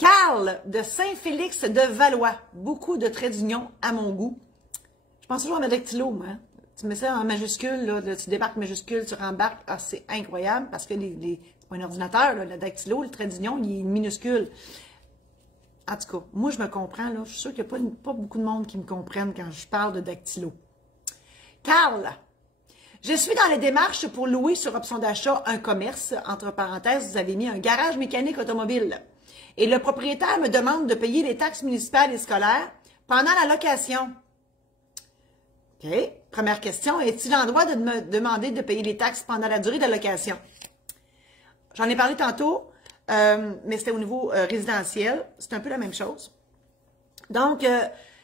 Carl de Saint-Félix-de-Valois. Beaucoup de traits d'union à mon goût. Je pense toujours à ma dactylo, moi. Tu mets ça en majuscule, là, tu débarques majuscule, tu rembarques. Ah, c'est incroyable parce que c'est pas un ordinateur, là, la dactylo, le trait d'union, il est minuscule. En tout cas, moi, je me comprends, là. Je suis sûre qu'il n'y a pas beaucoup de monde qui me comprennent quand je parle de dactylo. Carl, je suis dans les démarches pour louer sur option d'achat un commerce. Entre parenthèses, vous avez mis un garage mécanique automobile. Et le propriétaire me demande de payer les taxes municipales et scolaires pendant la location. OK. Première question, est-il en droit de me demander de payer les taxes pendant la durée de la location? J'en ai parlé tantôt, mais c'était au niveau résidentiel. C'est un peu la même chose. Donc,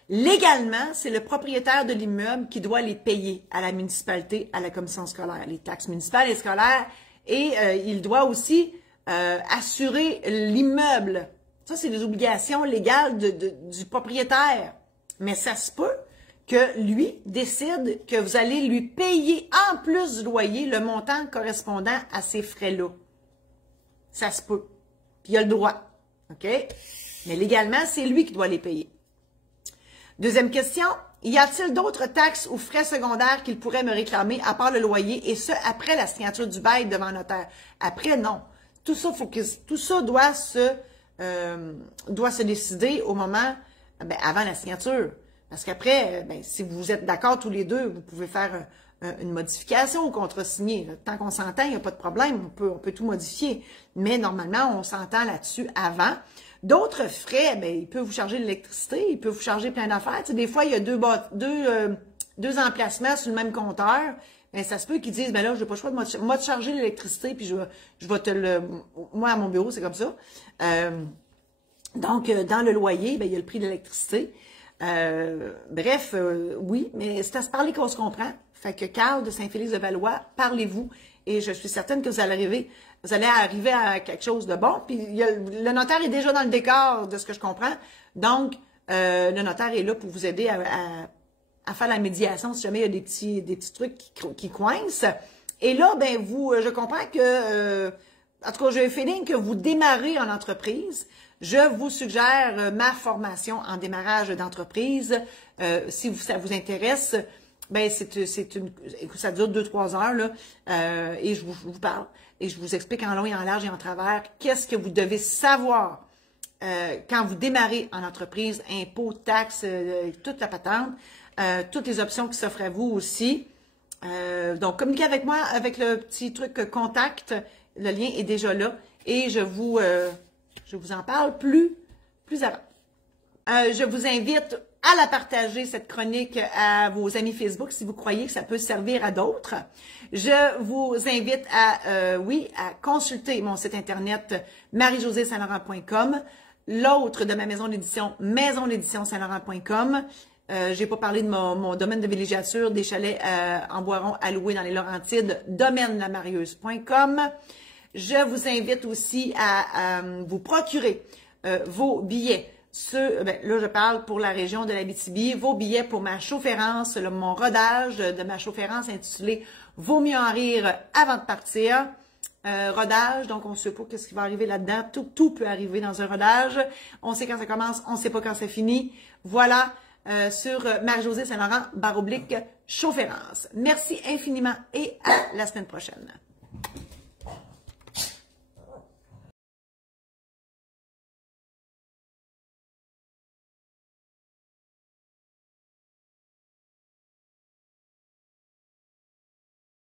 légalement, c'est le propriétaire de l'immeuble qui doit les payer à la municipalité, à la commission scolaire, les taxes municipales et scolaires. Et il doit aussi assurer l'immeuble. Ça, c'est des obligations légales du propriétaire. Mais ça se peut que lui décide que vous allez lui payer en plus du loyer le montant correspondant à ces frais-là. Ça se peut. Puis il a le droit. OK? Mais légalement, c'est lui qui doit les payer. Deuxième question. Y a-t-il d'autres taxes ou frais secondaires qu'il pourrait me réclamer à part le loyer et ce, après la signature du bail devant notaire? Après, non. Tout ça doit se décider au moment, avant la signature. Parce qu'après, si vous êtes d'accord tous les deux, vous pouvez faire une modification au contrat signé. Tant qu'on s'entend, il n'y a pas de problème, on peut tout modifier. Mais normalement, on s'entend là-dessus avant. D'autres frais, il peut vous charger l'électricité, il peut vous charger plein d'affaires. Tu sais, des fois, il y a deux emplacements sur le même compteur. Ça se peut qu'ils disent, là, je n'ai pas le choix de moi te charger l'électricité, puis je vais te le... Moi, à mon bureau, c'est comme ça. Donc, dans le loyer, il y a le prix de l'électricité. Bref, oui, mais c'est à se parler qu'on se comprend. Fait que Carl de Saint-Félix-de-Valois, parlez-vous et je suis certaine que vous allez arriver à quelque chose de bon. Puis le notaire est déjà dans le décor de ce que je comprends. Donc, le notaire est là pour vous aider à faire la médiation si jamais il y a des petits trucs qui coincent. Et là, je comprends que, en tout cas, j'ai un feeling que vous démarrez en entreprise. Je vous suggère ma formation en démarrage d'entreprise. Si ça vous intéresse, ça dure 2-3 heures, là, et je vous parle, et je vous explique en long et en large et en travers qu'est-ce que vous devez savoir quand vous démarrez en entreprise, impôts, taxes, toute la patente, toutes les options qui s'offrent à vous aussi. Donc, communiquez avec moi avec le petit truc contact, le lien est déjà là, et je vous en parle plus avant. Je vous invite à la partager, cette chronique, à vos amis Facebook si vous croyez que ça peut servir à d'autres. Je vous invite à consulter mon site internet marie-josée-saint-laurent.com, l'autre de ma maison d'édition, maison-d'édition-saint-laurent.com. J'ai pas parlé de mon domaine de villégiature, des chalets en Boiron à louer dans les Laurentides, domaine-lamarieuse.com. Je vous invite aussi à vous procurer vos billets. Là, je parle pour la région de l'Abitibi. Vos billets pour ma chaufférence, mon rodage de ma chaufférence intitulée « Vaut mieux en rire avant de partir ». Rodage, donc on ne sait pas ce qui va arriver là-dedans. Tout peut arriver dans un rodage. On sait quand ça commence, on ne sait pas quand ça finit. Voilà, sur Marie-Josée Saint-Laurent, /chaufférence. Merci infiniment et à la semaine prochaine.